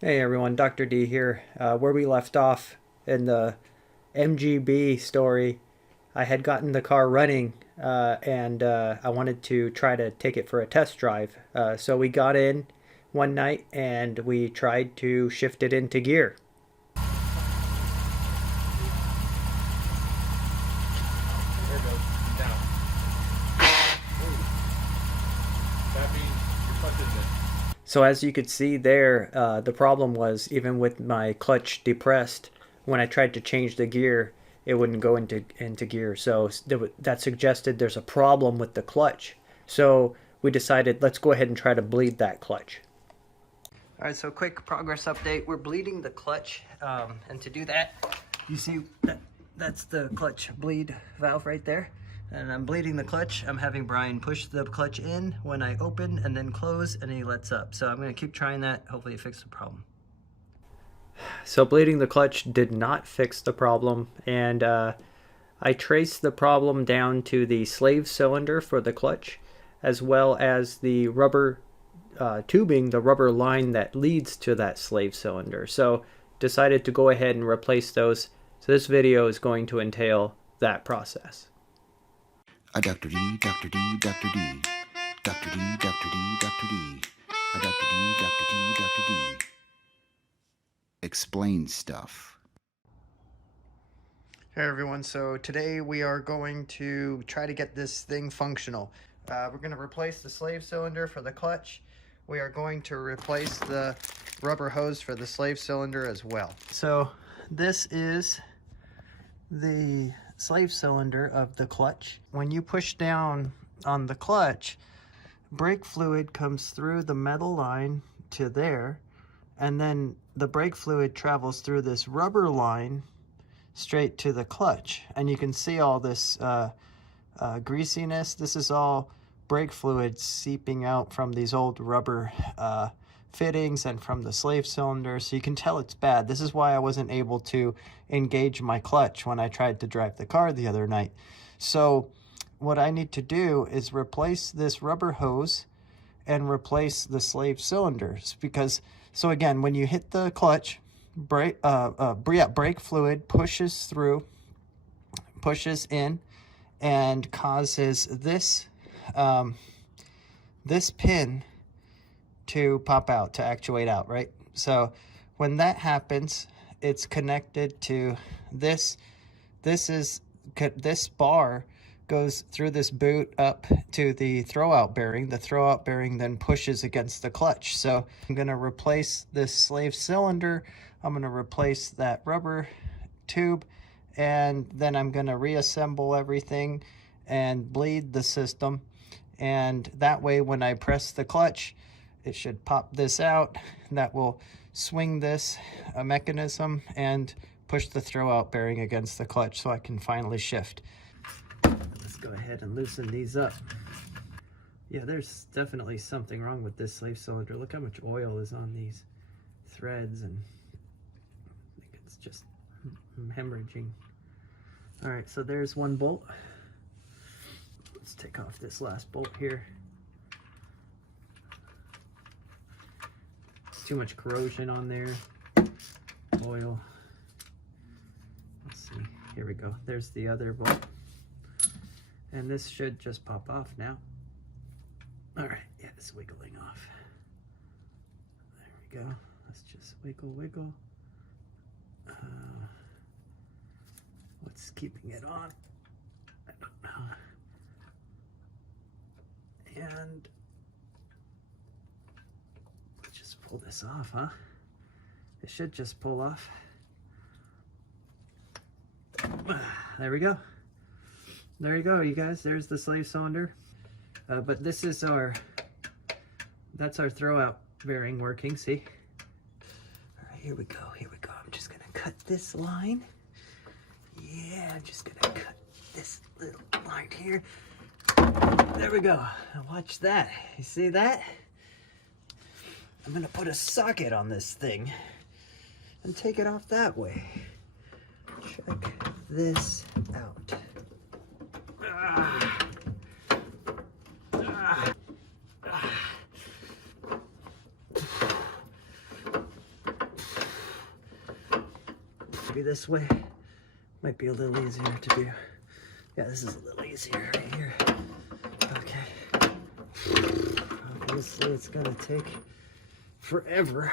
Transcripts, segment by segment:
Hey everyone, Dr. D here. Where we left off in the MGB story, I had gotten the car running and I wanted to try to take it for a test drive. So we got in one night and we tried to shift it into gear. There it goes. Down. That means your clutch isn't in. So as you could see there, the problem was even with my clutch depressed, when I tried to change the gear, it wouldn't go into gear. So that suggested there's a problem with the clutch. So we decided let's go ahead and try to bleed that clutch. All right, so quick progress update. We're bleeding the clutch, and to do that, you see that's the clutch bleed valve right there. And I'm bleeding the clutch. I'm having Brian push the clutch in when I open and then close, and he lets up. So I'm gonna keep trying that. Hopefully it fixes the problem. So bleeding the clutch did not fix the problem, and I traced the problem down to the slave cylinder for the clutch, as well as the rubber tubing, the rubber line that leads to that slave cylinder. So decided to go ahead and replace those. So this video is going to entail that process. Dr. D, Dr. D, Dr. D. Dr. D, Dr. D, Dr. D. Dr. D, Dr. D, Dr. D. Explain stuff. Hey everyone, so today we are going to try to get this thing functional. We're going to replace the slave cylinder for the clutch. We are going to replace the rubber hose for the slave cylinder as well. So this is the slave cylinder of the clutch. When you push down on the clutch, brake fluid comes through the metal line to there, and then the brake fluid travels through this rubber line straight to the clutch. And you can see all this greasiness. This is all brake fluid seeping out from these old rubber fittings and from the slave cylinder, so you can tell it's bad. This is why I wasn't able to engage my clutch when I tried to drive the car the other night. So what I need to do is replace this rubber hose and replace the slave cylinders, because so again, when you hit the clutch, brake fluid pushes through, pushes in, and causes this this pin to pop out, to actuate out, right? So when that happens, it's connected to this. This bar goes through this boot up to the throwout bearing. The throwout bearing then pushes against the clutch. So I'm gonna replace this slave cylinder. I'm gonna replace that rubber tube, and then I'm gonna reassemble everything and bleed the system. And that way, when I press the clutch, it should pop this out. That will swing this mechanism and push the throwout bearing against the clutch so I can finally shift. Let's go ahead and loosen these up. Yeah, there's definitely something wrong with this slave cylinder. Look how much oil is on these threads, and I think it's just hemorrhaging. All right, so there's one bolt. Let's take off this last bolt here. Too much corrosion on there. Oil. Let's see. Here we go. There's the other bolt. And this should just pop off now. All right. Yeah, it's wiggling off. There we go. Let's just wiggle. What's keeping it on? I don't know. And just pull this off, huh? It should just pull off. There we go. There you go, you guys. There's the slave cylinder. But this is that's our throwout bearing working, see? All right, here we go. I'm just gonna cut this line. Yeah, I'm just gonna cut this little line here. There we go. Now watch that. You see that? I'm gonna put a socket on this thing and take it off that way. Check this out. Maybe this way might be a little easier to do. Yeah, this is a little easier right here. Okay. Obviously, it's gonna take forever.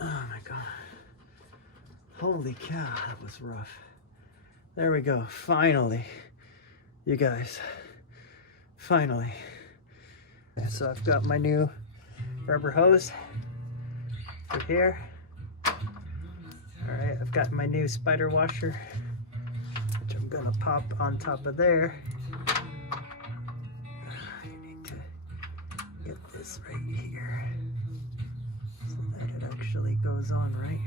Oh my god. Holy cow, that was rough. There we go. Finally. You guys. Finally. So I've got my new rubber hose right here. Alright, I've got my new spider washer, which I'm gonna pop on top of there. I need to get this right here so that it actually goes on right.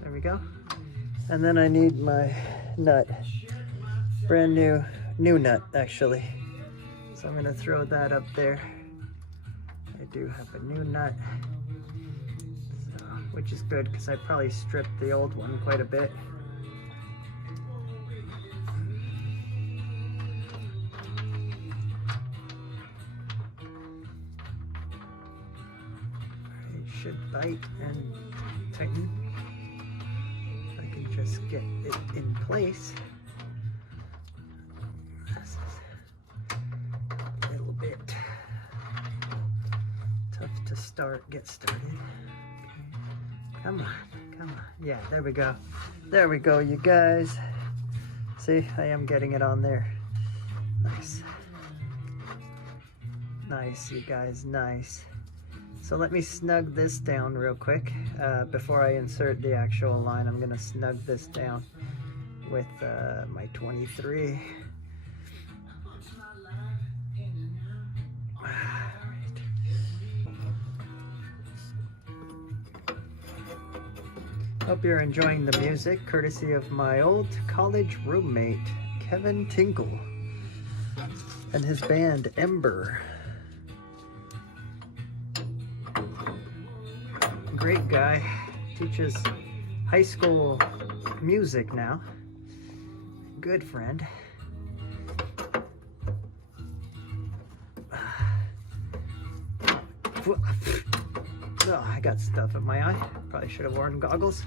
There we go. And then I need my nut. Brand new nut actually. So I'm gonna throw that up there. I do have a new nut, so, which is good because I probably stripped the old one quite a bit. It should bite and tighten. If I can just get it in place. This is a little bit tough to get started. Okay. Come on. Yeah, there we go. There we go, you guys. See, I am getting it on there. Nice. Nice, you guys, nice. So let me snug this down real quick. Before I insert the actual line, I'm gonna snug this down with my 23. Hope you're enjoying the music, courtesy of my old college roommate, Kevin Tinkle, and his band, Ember. Great guy, teaches high school music now. Good friend. Oh, I got stuff in my eye. Probably should have worn goggles.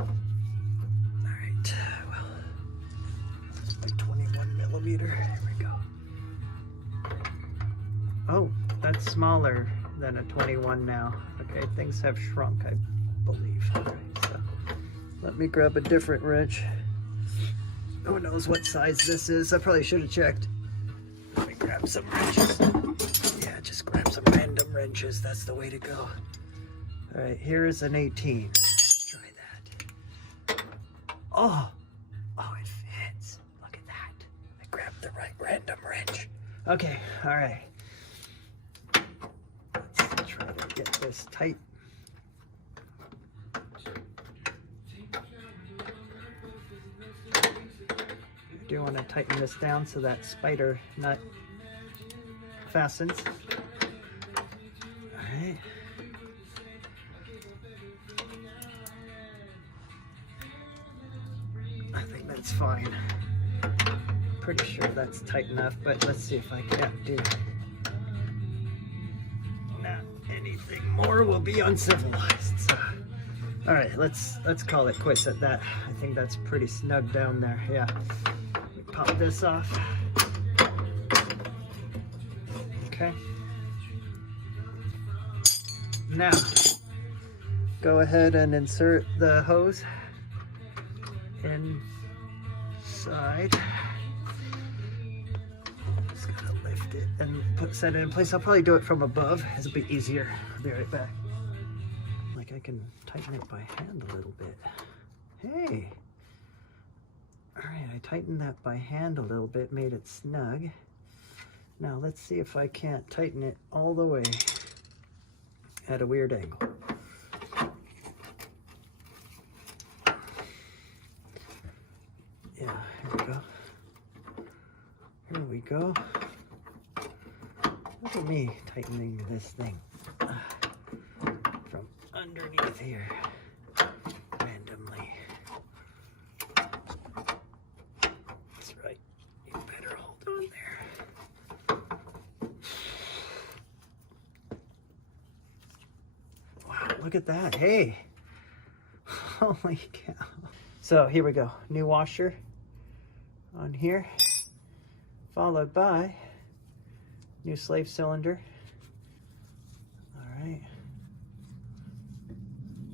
Alright, well, my 21mm. There we go. Oh, that's smaller than a 21 now. Okay, things have shrunk, I believe. Alright, so let me grab a different wrench. Who knows what size this is? I probably should have checked. Let me grab some wrenches. Yeah, just grab some random wrenches. That's the way to go. All right, here is an 18. Try that. Oh, it fits. Look at that. I grabbed the right random wrench. Okay, all right. Let's try to get this tight. I do want to tighten this down so that spider nut fastens. All right. I think that's fine. Pretty sure that's tight enough, but let's see if I can't do anything more will be uncivilized. So, all right, let's call it quits at that. I think that's pretty snug down there. Yeah. Let me pop this off. Okay. Now, go ahead and insert the hose inside. Just gotta lift it and set it in place. I'll probably do it from above. It'll be easier. I'll be right back. Like I can tighten it by hand a little bit. Hey. All right, I tightened that by hand a little bit, made it snug. Now let's see if I can't tighten it all the way at a weird angle. Yeah, here we go. Here we go. Look at me tightening this thing from underneath here randomly. That's right. You better hold on there. look at that. Hey. Holy cow. So here we go. New washer on here, followed by new slave cylinder. All right.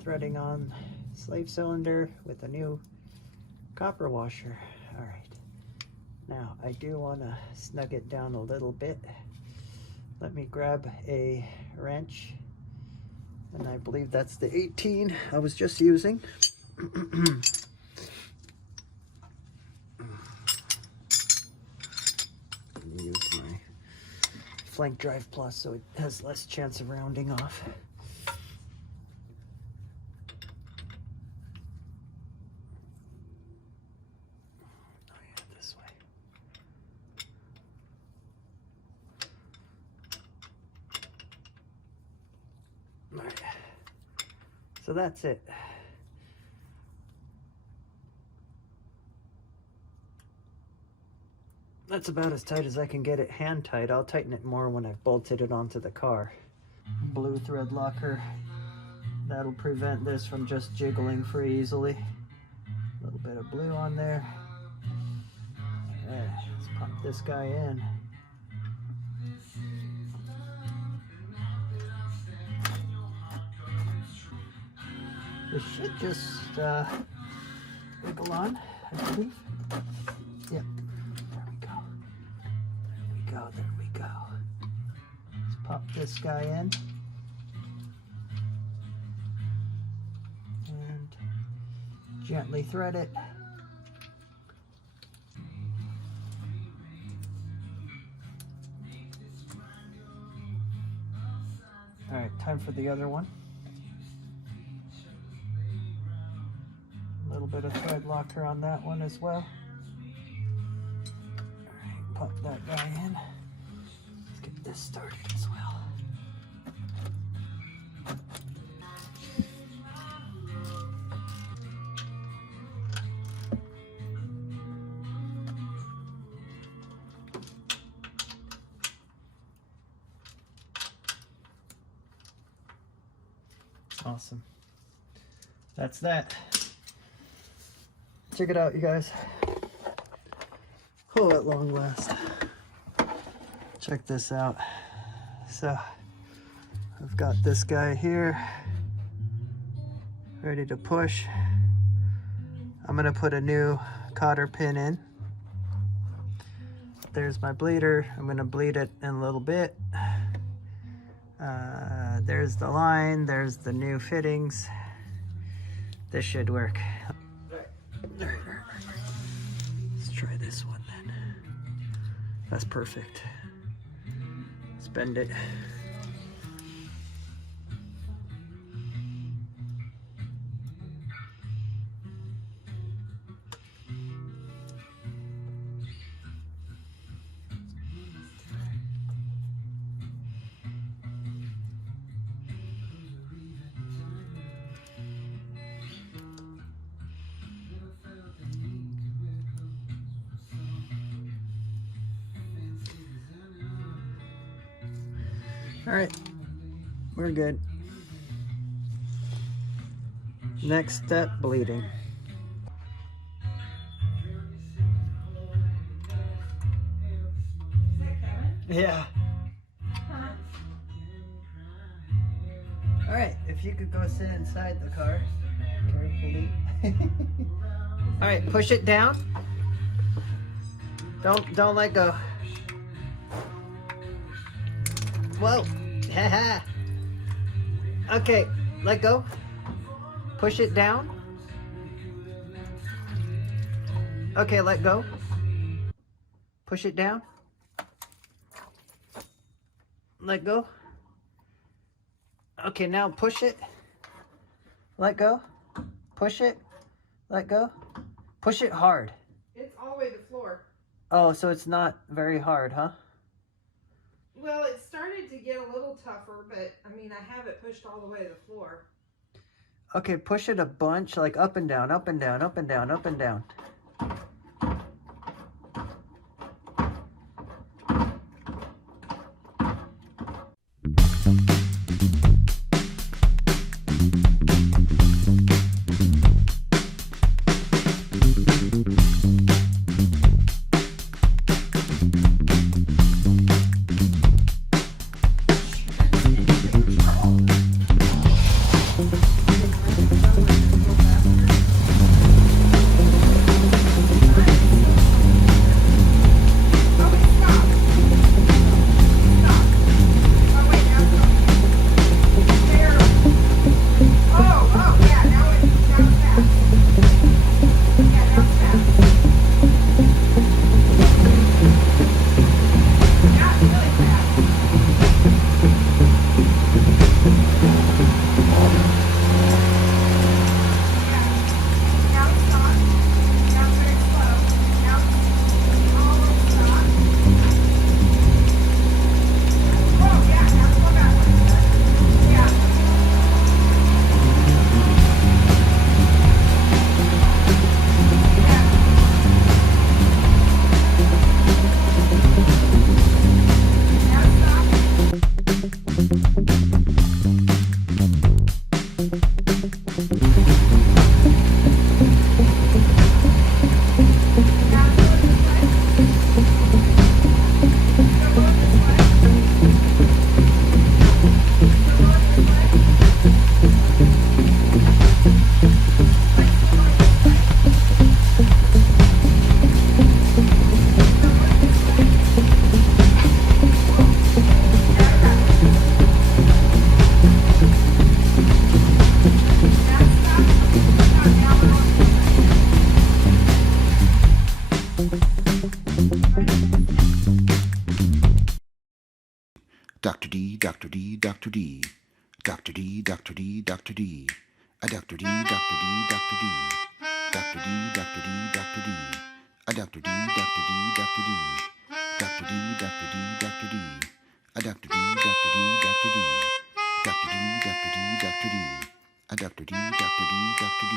Threading on slave cylinder with a new copper washer. All right. Now I do want to snug it down a little bit. Let me grab a wrench, and I believe that's the 18 I was just using. Use my Flank Drive Plus so it has less chance of rounding off. Oh yeah, this way. All right. So that's it. That's about as tight as I can get it hand tight. I'll tighten it more when I've bolted it onto the car. Blue thread locker. That'll prevent this from just jiggling free easily. A little bit of blue on there. Alright, let's pump this guy in. This should just wiggle on, I believe. Yep. There we go. Let's pop this guy in. And gently thread it. All right, time for the other one. A little bit of thread locker on that one as well. Pop that guy in. Let's get this started as well. Awesome. That's that. Check it out, you guys. Oh, at long last. Check this out. So, I've got this guy here, ready to push. I'm gonna put a new cotter pin in. There's my bleeder. I'm gonna bleed it in a little bit. There's the line, there's the new fittings. This should work. Let's try this one then. That's perfect. Let's bend it. All right, we're good. Next step, bleeding. Yeah. All right, if you could go sit inside the car, carefully. All right, push it down. Don't let go. Whoa. Haha. Okay, let go. Push it down. Okay, let go. Push it down. Let go. Okay, now push it. Let go. Push it. Let go. Push it hard. It's all the way to the floor. Oh, so it's not very hard, huh? Well, it started to get a little tougher, but I mean, I have it pushed all the way to the floor. Okay, push it a bunch, like up and down, up and down, up and down, up and down. Dr. D, Dr. D, Dr. D. Dr. D, Dr. D, Dr. D. A Dr. D, Dr. D, Dr. D. Dr. D, Dr. D, Dr. D. A Dr. D, Dr. D, Dr. D. Dr. D, Dr. D, Dr. D. A Dr. D, Dr. D, Dr. D. Dr. D, Dr. D, Dr. D. A Dr. D, Dr. D, Dr. D.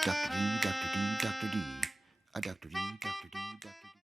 Dr. D, Dr. D, Dr. D. A Dr. D, Dr. D, Dr. D.